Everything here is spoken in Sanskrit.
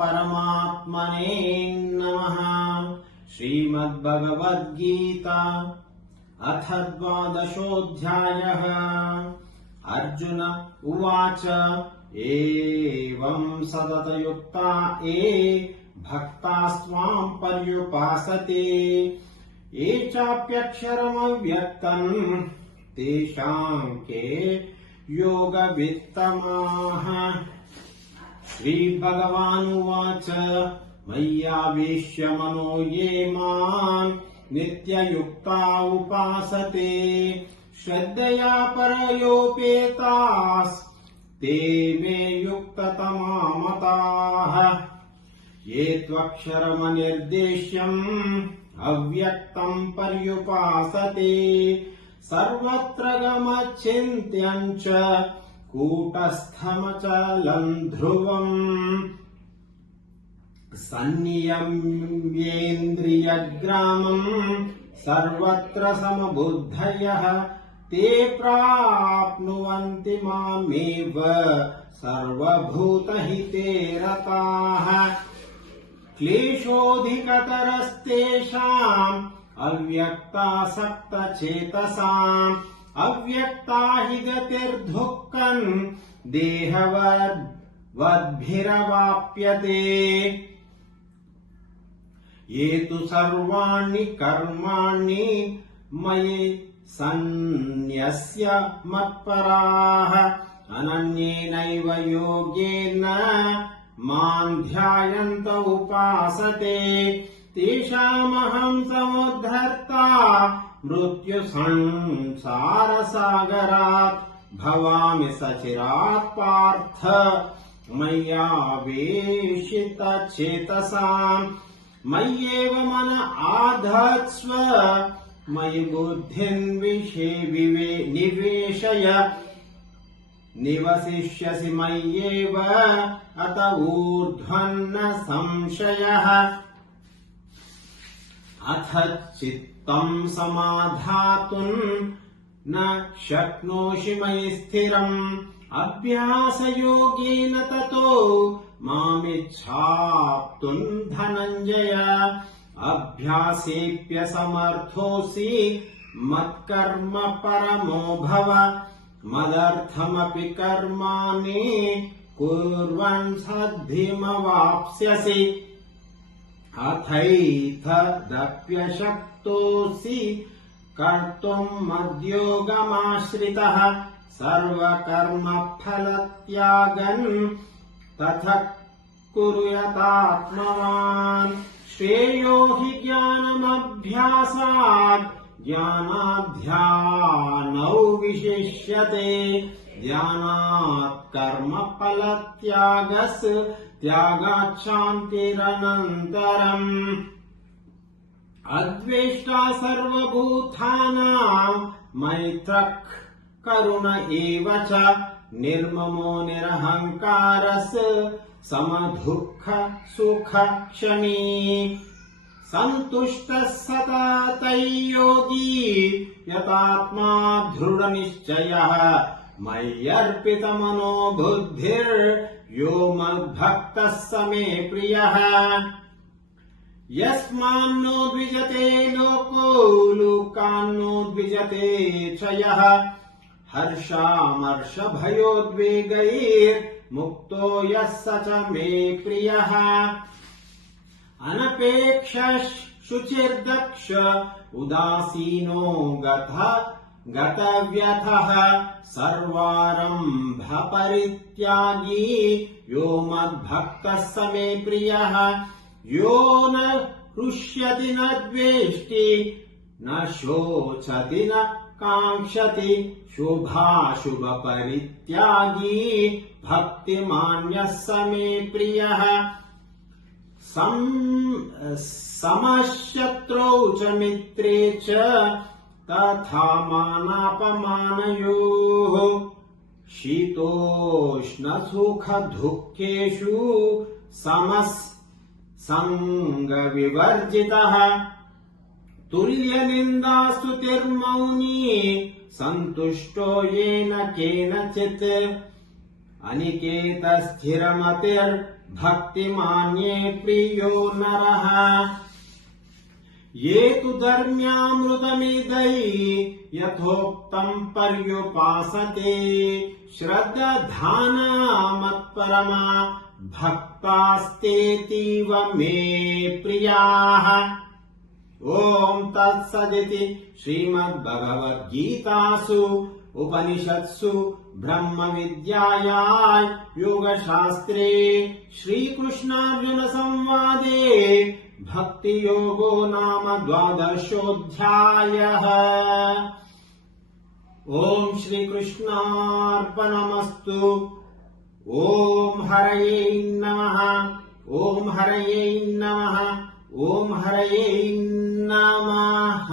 परमात्मने नमः। श्रीमद्भगवद्गीता अथ 12. अर्जुन उवाच एवं सततयुक्ता ये भक्तास्त्वां पर्युपासते ये चाप्यक्षरमव्यक्तम् तेषां के योगवित्तमाः। श्रीभगवानुवाच मय्यावेश्य मनो ये माम् नित्ययुक्ता उपासते श्रद्धया परयोपेतास् ते मे युक्ततमा मताः। ये त्वक्षरमनिर्देश्यम् अव्यक्तम् पर्युपासते सर्वत्र गमचिन्त्यम् च कूटस्थमचलम् ध्रुवम् संनियम्येन्द्रियग्रामम् सर्वत्र समबुद्धयः ते प्राप्नुवन्ति मामेव सर्वभूतहिते रताः। क्लेशोऽधिकतरस्तेषाम् अव्यक्तासक्तचेतसाम् अव्यक्ता हि गतिर्दुःखम् देहवद्भिरवाप्यते। ये तु सर्वाणि कर्माणि मयि सन्न्यस्य मत्पराः अनन्येनैव योगेन मां ध्यायन्त उपासते तेषामहं समुद्धर्ता मृत्युसंसारसागरात् भवामि सचिरात् पार्थ मय्यावेशितचेतसाम् मय्येव मन आधत्स्व मयि बुद्धिम् निवेशय निवसिष्यसि मय्येव अत ऊर्ध्वन्न संशयः। अथ चित्तम् समाधातुम् न शक्नोषि मयि स्थिरम् अभ्यासयोगेन ततो मामिच्छाप्तुम् धनञ्जय। अभ्यासेऽप्यसमर्थोऽसि मत्कर्म परमो भव मदर्थमपि कर्माणि कुर्वन् सिद्धिमवाप्स्यसि। अथैतदप्यशक्तोऽसि कर्तुम् मद्योगमाश्रितः सर्वकर्मफलत्यागन् ततः कुरु यतात्मवान्। श्रेयो हि ज्ञानमभ्यासात् ज्ञानाध्यानौ विशिष्यते ध्यानात् कर्मफलत्यागस् त्यागात् शान्तिरनन्तरम्। अद्वेष्टा सर्वभूतानां मैत्रः करुण एव च निर्ममो निरहङ्कारः समदुःख सुख क्षमी सन्तुष्टः सततं योगी यतात्मा दृढनिश्चयः मय्यर्पितमनो बुद्धिर्यो मद्भक्तः स मे प्रियः। यस्मान्नो द्विजते लोको लोकान्नो द्विजते च यः हर्षामर्षभयोद्वेगैर्मुक्तो यः स च मे प्रियः। अनपेक्षः शुचिर्दक्ष उदासीनो गतव्यथः सर्वारम्भ परित्यागी यो मद्भक्तः स मे प्रियः। यो न हृष्यति न द्वेष्टि न शोचति न काङ्क्षति शुभाशुभ परित्यागी भक्तिमान्यः स मे प्रियः। समशत्रौ च मित्रे च तथा मानापमानयोः शीतोष्णसुखदुःखेषु समसङ्गविवर्जितः तुल्यनिन्दास्तुतिर्मौनी सन्तुष्टो येन केनचित् अनिकेतस्थिरमतिर् भक्तिमान्ये प्रियो नरः ये तु धर्म्यामृतमिदै यथोक्तम् पर्युपासते श्रद्धाना मत्परमा भक्तास्तेतीव मे प्रियाः। ॐ तत्सदिति श्रीमद्भगवद्गीतासु उपनिषत्सु ब्रह्मविद्यायां योगशास्त्रे श्रीकृष्णार्जुनसंवादे भक्तियोगो नाम 12ोऽध्यायः। ॐ श्रीकृष्णार्पणमस्तु। ॐ हरये नमः। ॐ हरये नमः। ॐ हरये नमः।